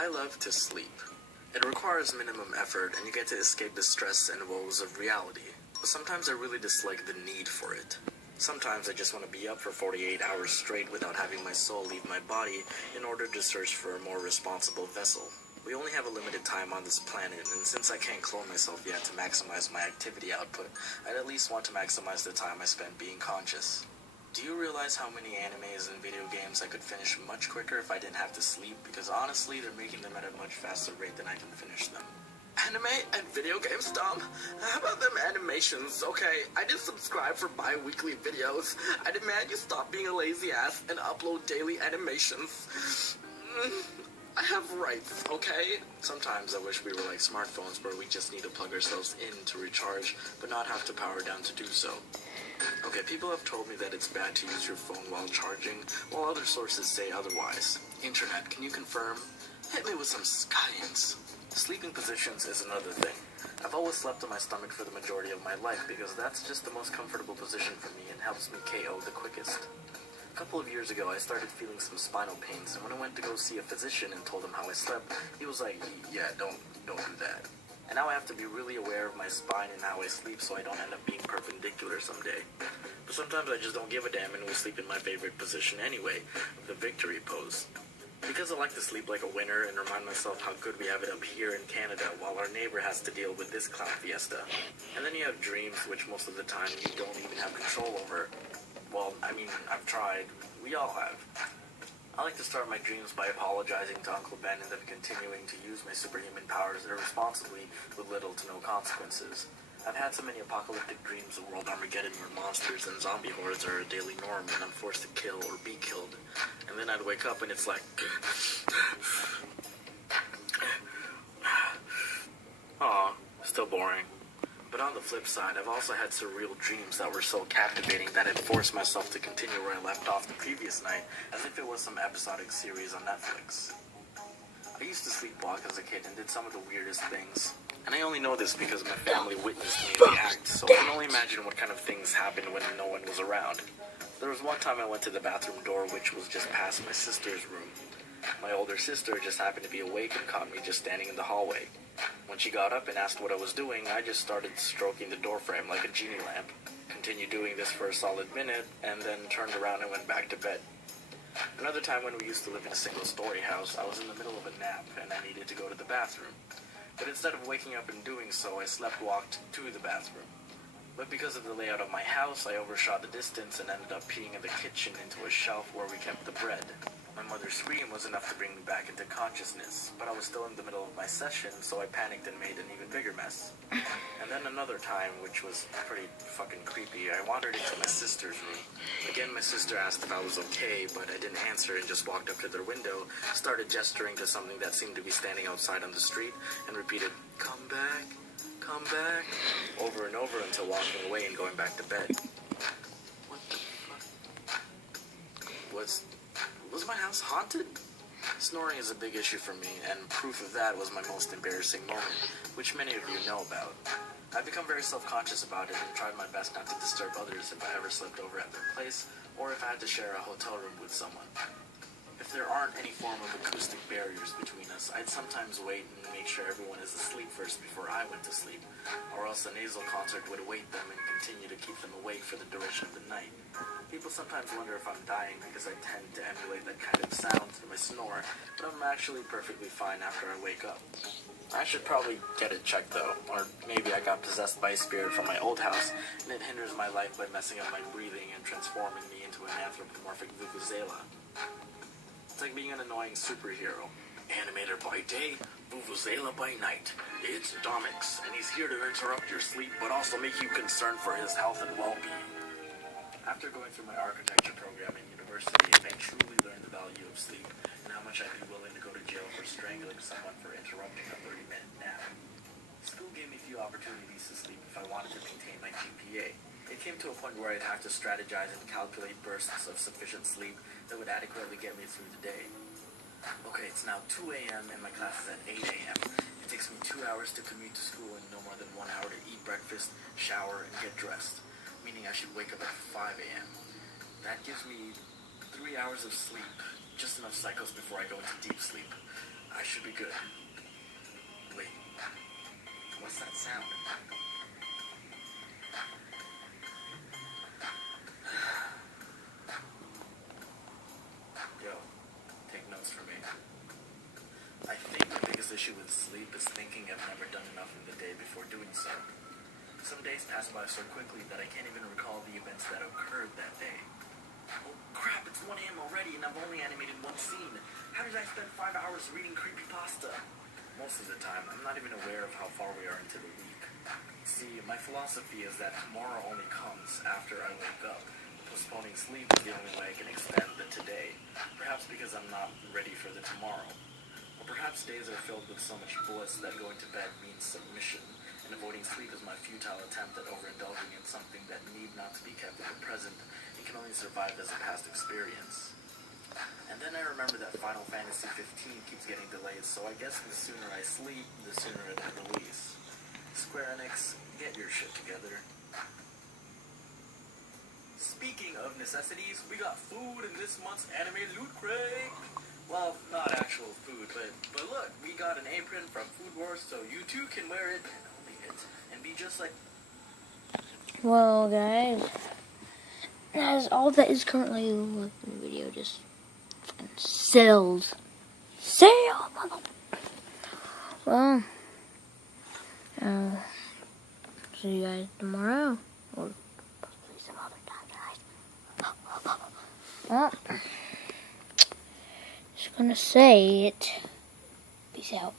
I love to sleep. It requires minimum effort and you get to escape the stress and woes of reality. But sometimes I really dislike the need for it. Sometimes I just want to be up for 48 hours straight without having my soul leave my body in order to search for a more responsible vessel. We only have a limited time on this planet, and since I can't clone myself yet to maximize my activity output, I'd at least want to maximize the time I spend being conscious. Do you realize how many animes and video games I could finish much quicker if I didn't have to sleep? Because honestly, they're making them at a much faster rate than I can finish them. Anime and video games, Dom? How about them animations? Okay, I did subscribe for bi-weekly videos. I demand you stop being a lazy ass and upload daily animations. I have rights, okay? Sometimes I wish we were like smartphones where we just need to plug ourselves in to recharge, but not have to power down to do so. Okay, people have told me that it's bad to use your phone while charging, while other sources say otherwise. Internet, can you confirm? Hit me with some science. Sleeping positions is another thing. I've always slept on my stomach for the majority of my life because that's just the most comfortable position for me and helps me KO the quickest. A couple of years ago, I started feeling some spinal pains, and when I went to go see a physician and told him how I slept, he was like, yeah, don't do that. And now I have to be really aware of my spine and how I sleep so I don't end up being perpendicular someday. But sometimes I just don't give a damn and will sleep in my favorite position anyway, the victory pose. Because I like to sleep like a winner and remind myself how good we have it up here in Canada while our neighbor has to deal with this clown fiesta. And then you have dreams which most of the time you don't even have control over. Well, I mean, I've tried. We all have. I like to start my dreams by apologizing to Uncle Ben and then continuing to use my superhuman powers irresponsibly with little to no consequences. I've had so many apocalyptic dreams of World Armageddon where monsters and zombie hordes are a daily norm and I'm forced to kill or be killed. And then I'd wake up and it's like... Aw, still boring. But on the flip side, I've also had surreal dreams that were so captivating that it forced myself to continue where I left off the previous night, as if it was some episodic series on Netflix. I used to sleepwalk as a kid and did some of the weirdest things. And I only know this because my family witnessed me in the act, so I can only imagine what kind of things happened when no one was around. There was one time I went to the bathroom door, which was just past my sister's room. My older sister just happened to be awake and caught me just standing in the hallway. When she got up and asked what I was doing, I just started stroking the doorframe like a genie lamp, continued doing this for a solid minute, and then turned around and went back to bed. Another time when we used to live in a single-story house, I was in the middle of a nap and I needed to go to the bathroom. But instead of waking up and doing so, I slept-walked to the bathroom. But because of the layout of my house, I overshot the distance and ended up peeing in the kitchen into a shelf where we kept the bread. My mother's scream was enough to bring me back into consciousness, but I was still in the middle of my session, so I panicked and made an even bigger mess. And then another time, which was pretty fucking creepy, I wandered into my sister's room. Again, my sister asked if I was okay, but I didn't answer and just walked up to their window, started gesturing to something that seemed to be standing outside on the street, and repeated, "Come back, over and over until walking away and going back to bed. What the fuck? Was my house haunted? Snoring is a big issue for me, and proof of that was my most embarrassing moment, which many of you know about. I've become very self-conscious about it and tried my best not to disturb others if I ever slept over at their place, or if I had to share a hotel room with someone. If there aren't any form of acoustic barriers between us, I'd sometimes wait and make sure everyone is asleep first before I went to sleep, or else a nasal concert would await them and continue to keep them awake for the duration of the night. People sometimes wonder if I'm dying because I tend to emulate that kind of sound through my snore, but I'm actually perfectly fine after I wake up. I should probably get it checked though, or maybe I got possessed by a spirit from my old house, and it hinders my life by messing up my breathing and transforming me into an anthropomorphic vuvuzela. It's like being an annoying superhero. Animator by day, vuvuzela by night. It's Domics, and he's here to interrupt your sleep, but also make you concerned for his health and well-being. After going through my architecture program in university, I truly learned the value of sleep, and how much I'd be willing to go to jail for strangling someone for interrupting a 30-minute nap. School gave me few opportunities to sleep if I wanted to maintain my GPA. It came to a point where I'd have to strategize and calculate bursts of sufficient sleep that would adequately get me through the day. Okay, it's now 2 a.m. and my class is at 8 a.m. It takes me 2 hours to commute to school and no more than 1 hour to eat breakfast, shower, and get dressed, meaning I should wake up at 5 a.m. That gives me 3 hours of sleep, just enough cycles before I go into deep sleep. I should be good. Wait, what's that sound? Yo, take notes for me. I think the biggest issue with sleep is thinking I've never done enough in the day before doing so. Some days pass by so quickly that I can't even recall the events that occurred that day. Oh crap, it's 1 a.m. already and I've only animated one scene. How did I spend 5 hours reading creepypasta? Most of the time, I'm not even aware of how far we are into the week. See, my philosophy is that tomorrow only comes after I wake up. Postponing sleep is the only way I can extend the today. Perhaps because I'm not ready for the tomorrow. Or perhaps days are filled with so much bliss that going to bed means submission, and avoiding sleep is my futile attempt at overindulging in something that need not to be kept in the present and can only survive as a past experience. And then I remember that Final Fantasy 15 keeps getting delayed, so I guess the sooner I sleep, the sooner it'll release. Square Enix, get your shit together. Speaking of necessities, we got food in this month's anime loot crate. Well, not actual food, but look, we got an apron from Food Wars, so you too can wear it, and only it, and be just like... Well, guys, that is all that is currently left in the video. Just sales. Sale! Well, see you guys tomorrow. Or possibly some other time, guys. Just gonna say it. Peace out.